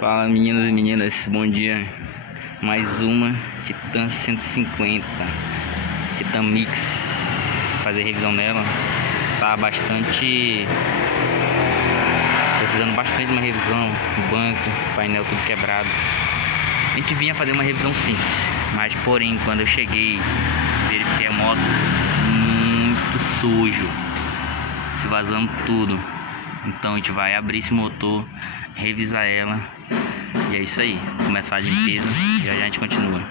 Fala meninos e meninas, bom dia. Mais uma Titan 150 Titan Mix. Fazer revisão nela. Tá precisando bastante de uma revisão. O banco, o painel tudo quebrado. A gente vinha fazer uma revisão simples, mas porém quando eu cheguei, verifiquei a moto muito sujo, se vazando tudo. Então a gente vai abrir esse motor, revisar ela, e é isso aí, começar a limpeza e já a gente continua.